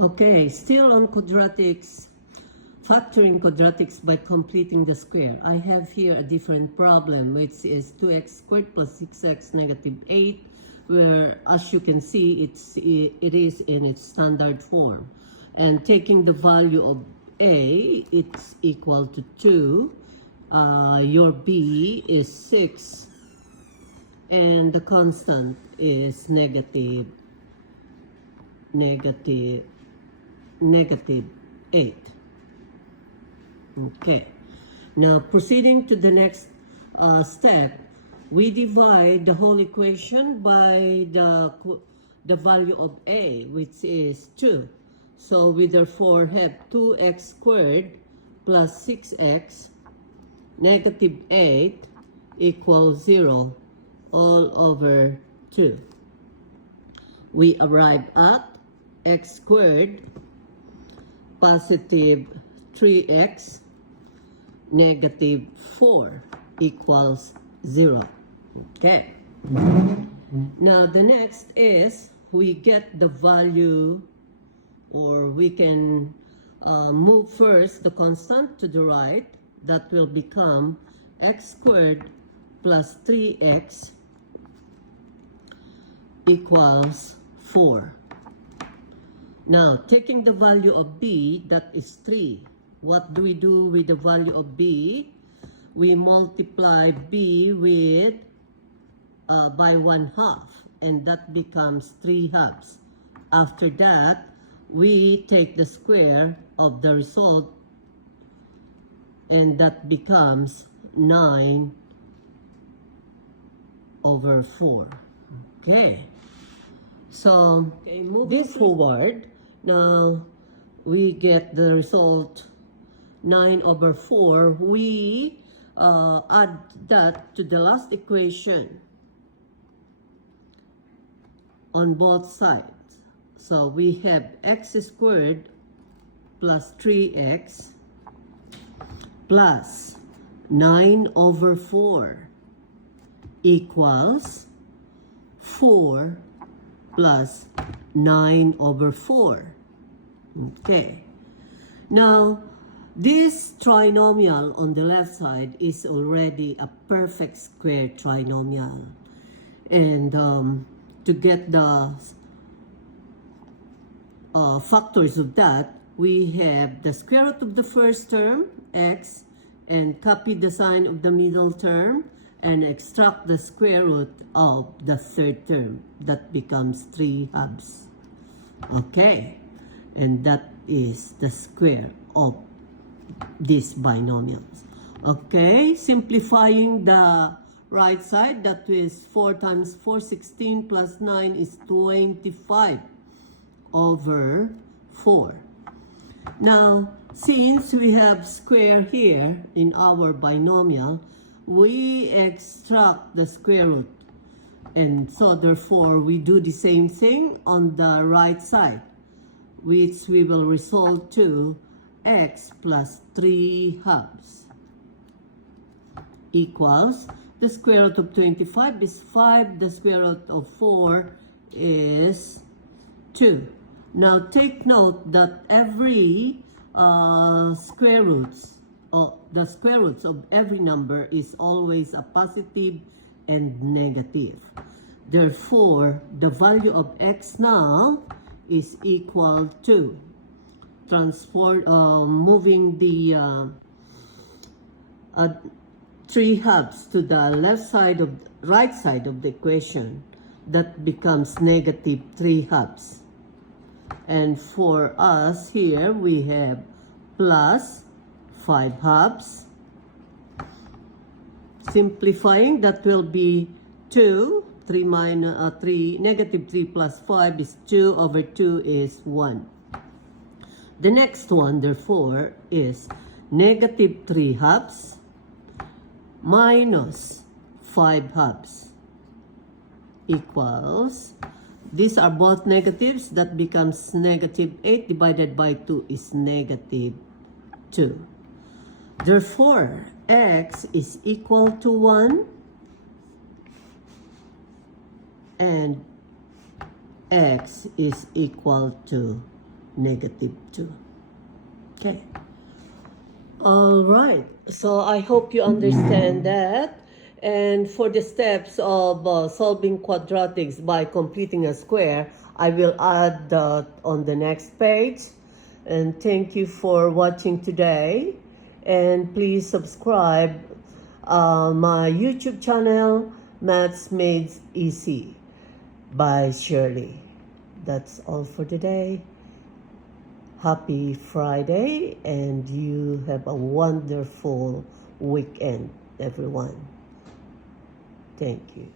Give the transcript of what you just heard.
Okay, still on quadratics, factoring quadratics by completing the square. I have here a different problem, which is 2x squared plus 6x negative 8, where as you can see, it is in its standard form. And taking the value of a, it's equal to 2. Your b is 6, and the constant is negative 8. Okay, now proceeding to the next step, we divide the whole equation by the value of a, which is 2. So we therefore have 2x squared plus 6x negative 8 equals 0 all over 2. We arrive at x squared positive 3x negative 4 equals 0. Okay. Now the next is we get the value, or we can move first the constant to the right. That will become x squared plus 3x equals 4. Now, taking the value of b, that is 3. What do we do with the value of b? We multiply b with by 1/2, and that becomes 3/2. After that, we take the square of the result, and that becomes 9 over 4. Okay. So, moving forward, now we get the result 9 over 4. We add that to the last equation on both sides. So we have x squared plus 3x plus 9 over 4 equals 4 plus 9 over 4. Okay. Now, this trinomial on the left side is already a perfect square trinomial. And to get the factors of that, we have the square root of the first term, x, and copy the sign of the middle term, and extract the square root of the third term. That becomes 3/2. Okay, and that is the square of these binomials. Okay, simplifying the right side, that is 4 times 4, 16 plus 9 is 25 over 4. Now, since we have square here in our binomial, we extract the square root. And so therefore, we do the same thing on the right side, which we will resolve to x plus 3/2 equals the square root of 25 is 5, the square root of 4 is 2. Now take note that every square roots, or the square roots of every number is always a positive and negative. Therefore, the value of x now is equal to, moving the 3/2 to the right side of the equation, that becomes negative 3/2. And for us here, we have plus 5/2. Simplifying, that will be 2. 3 negative 3 plus 5 is 2 over 2 is 1. The next one, therefore, is negative 3/2 minus 5/2 equals, these are both negatives, that becomes negative 8 divided by 2 is negative 2. Therefore, x is equal to 1 and x is equal to negative 2. Okay. All right. So I hope you understand that. And for the steps of solving quadratics by completing a square, I will add that on the next page. And thank you for watching today. And please subscribe my YouTube channel, Maths Made Easy by Shirley. That's all for today. Happy Friday, and you have a wonderful weekend, everyone. Thank you.